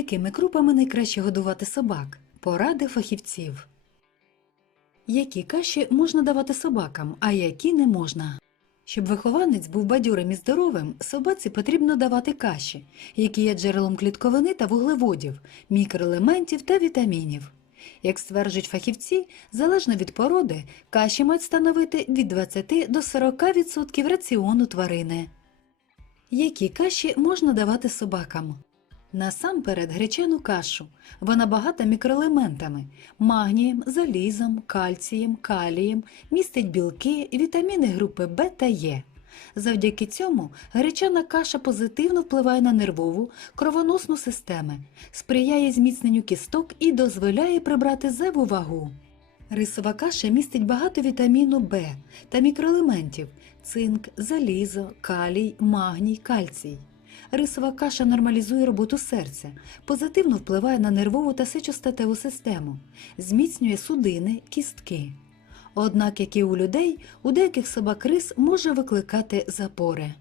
Якими крупами найкраще годувати собак? Поради фахівців. Які каші можна давати собакам, а які не можна? Щоб вихованець був бадьорим і здоровим, собаці потрібно давати каші, які є джерелом клітковини та вуглеводів, мікроелементів та вітамінів. Як стверджують фахівці, залежно від породи, каші мають становити від 20 до 40% раціону тварини. Які каші можна давати собакам? Насамперед гречану кашу. Вона багата мікроелементами магнієм, залізом, кальцієм, калієм, містить білки, вітаміни групи В та Е. Завдяки цьому гречана каша позитивно впливає на нервову, кровоносну системи, сприяє зміцненню кісток і дозволяє прибрати зайву вагу. Рисова каша містить багато вітаміну В та мікроелементів цинк, залізо, калій, магній, кальцій. Рисова каша нормалізує роботу серця, позитивно впливає на нервову та сечостатеву систему, зміцнює судини, кістки. Однак, як і у людей, у деяких собак рис може викликати запори.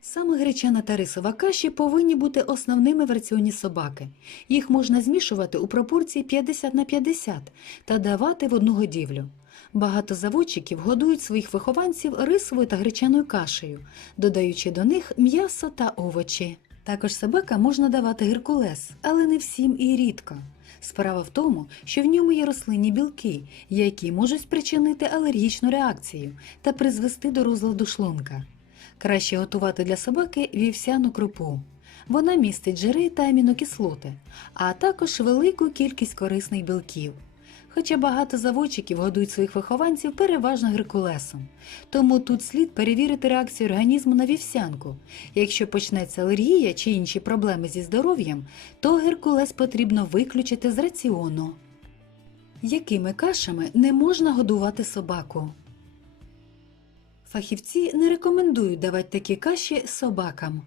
Саме гречана та рисова каші повинні бути основними в раціоні собаки. Їх можна змішувати у пропорції 50 на 50 та давати в одну годівлю. Багато заводчиків годують своїх вихованців рисовою та гречаною кашею, додаючи до них м'ясо та овочі. Також собакам можна давати геркулес, але не всім і рідко. Справа в тому, що в ньому є рослинні білки, які можуть спричинити алергічну реакцію та призвести до розладу шлунка. Краще готувати для собаки вівсяну крупу. Вона містить жири та амінокислоти, а також велику кількість корисних білків. Хоча багато заводчиків годують своїх вихованців переважно геркулесом. Тому тут слід перевірити реакцію організму на вівсянку. Якщо почнеться алергія чи інші проблеми зі здоров'ям, то геркулес потрібно виключити з раціону. Якими кашами не можна годувати собаку? Фахівці не рекомендують давати такі каші собакам.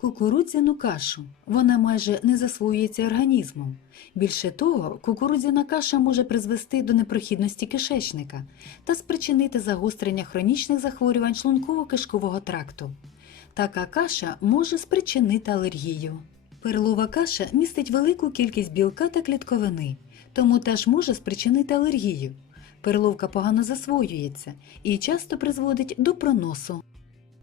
Кукурудзяну кашу. Вона майже не засвоюється організмом. Більше того, кукурудзяна каша може призвести до непрохідності кишечника та спричинити загострення хронічних захворювань шлунково-кишкового тракту. Така каша може спричинити алергію. Перлова каша містить велику кількість білка та клітковини, тому теж може спричинити алергію. Перловка погано засвоюється і часто призводить до проносу.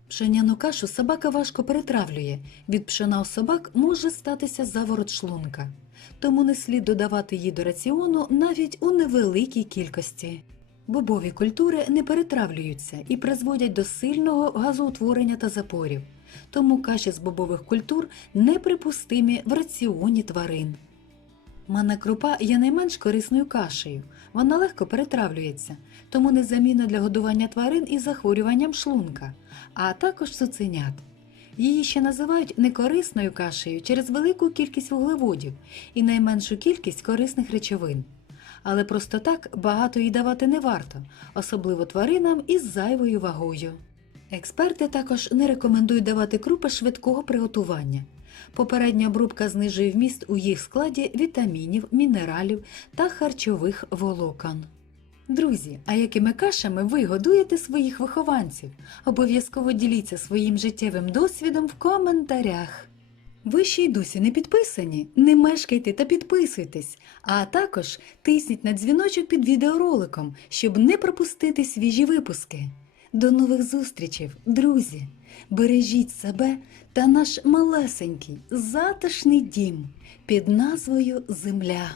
Пшеняну кашу собака важко перетравлює. Від пшена у собак може статися заворот шлунка. Тому не слід додавати її до раціону навіть у невеликій кількості. Бобові культури не перетравлюються і призводять до сильного газоутворення та запорів. Тому каші з бобових культур неприпустимі в раціоні тварин. Манна крупа є найменш корисною кашею. Вона легко перетравлюється, тому незамінна для годування тварин із захворюванням шлунка, а також цуценят. Її ще називають некорисною кашею через велику кількість вуглеводів і найменшу кількість корисних речовин. Але просто так багато їй давати не варто, особливо тваринам із зайвою вагою. Експерти також не рекомендують давати крупи швидкого приготування. Попередня обробка знижує вміст у їх складі вітамінів, мінералів та харчових волокон. Друзі, а якими кашами ви годуєте своїх вихованців? Обов'язково діліться своїм життєвим досвідом в коментарях. Ви ще й досі не підписані? Не мешкайте та підписуйтесь, а також тисніть на дзвіночок під відеороликом, щоб не пропустити свіжі випуски. До нових зустрічей, друзі! Бережіть себе та наш малесенький затишний дім під назвою Земля.